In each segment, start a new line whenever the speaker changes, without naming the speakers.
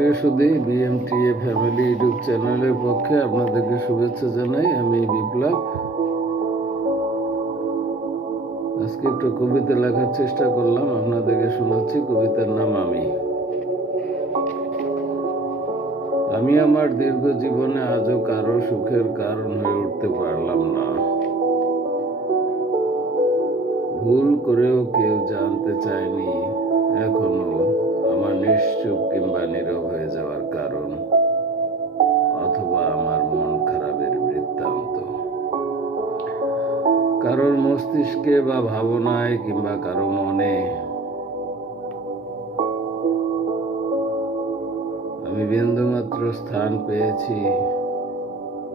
সুদী বিএমটিএ family YouTube চ্যানেলের পক্ষে আপনাদেরকে শুভেচ্ছা জানাই। আমি বিপ্লব। আজকে একটু কবিতা লেখার চেষ্টা করলাম, আপনাদেরকে শোনাচ্ছি। কবিতার নাম আমি। আমি আমার দীর্ঘ জীবনে আজও কারও সুখের কারণ হয়ে উঠতে পারলাম না। ভুল করেও কেউ জানতে চায়নি। কারোর মস্তিষ্কে বা ভাবনায় কিংবা কারও মনে। আমি বিন্দুমাত্র স্থান পেয়েছি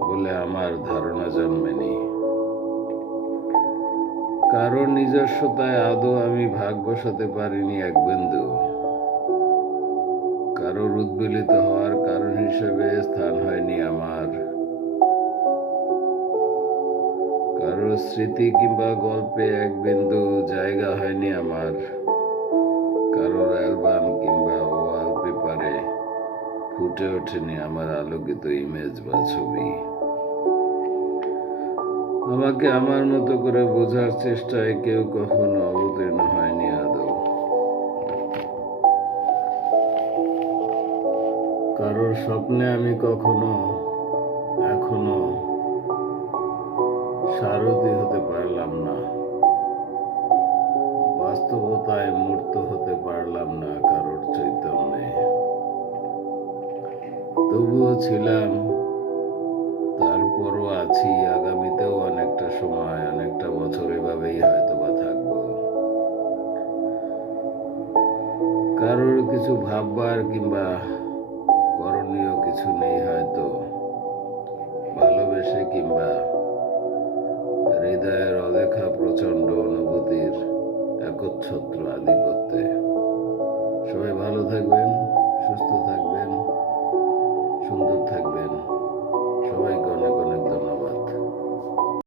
বলে আমার ধারণা জন্মেনি কারোর নিজস্বতায় আদৌ আমি ভাগ বসাতে পারিনি এক বিন্দু। কারোর উদ্বেলিত হওয়ার কারণ হিসেবে স্থান হয়নি আমার। কারোর স্মৃতি কিংবা গল্পে এক বিন্দু জায়গা হয়নি আমার। কারোর অ্যালবাম কিংবা ওয়াল পেপারে ফুটে ওঠেনি আমার আলোকিত ইমেজ বা ছবি। আমাকে আমার মতো করে বোঝার চেষ্টায় কেউ কখনো অবতীর্ণ হয়নি আদৌ। কারোর স্বপ্নে আমি কখনো তবুও ছিলাম। তারপরও আছি। আগামীতেও অনেকটা সময়, অনেকটা বছর এভাবেই হয়তো বা থাকব। কারোর কিছু ভাববার কিংবা করণীয় কিছু নেই হয়তো। ভালোবেসে কিংবা হৃদয়ের অদেখা প্রচণ্ড অনুভূতির একচ্ছত্র আধিপত্যে। সবাই ভালো থাকবেন, সুস্থ থাকবেন। সুন্দর থাকবেন।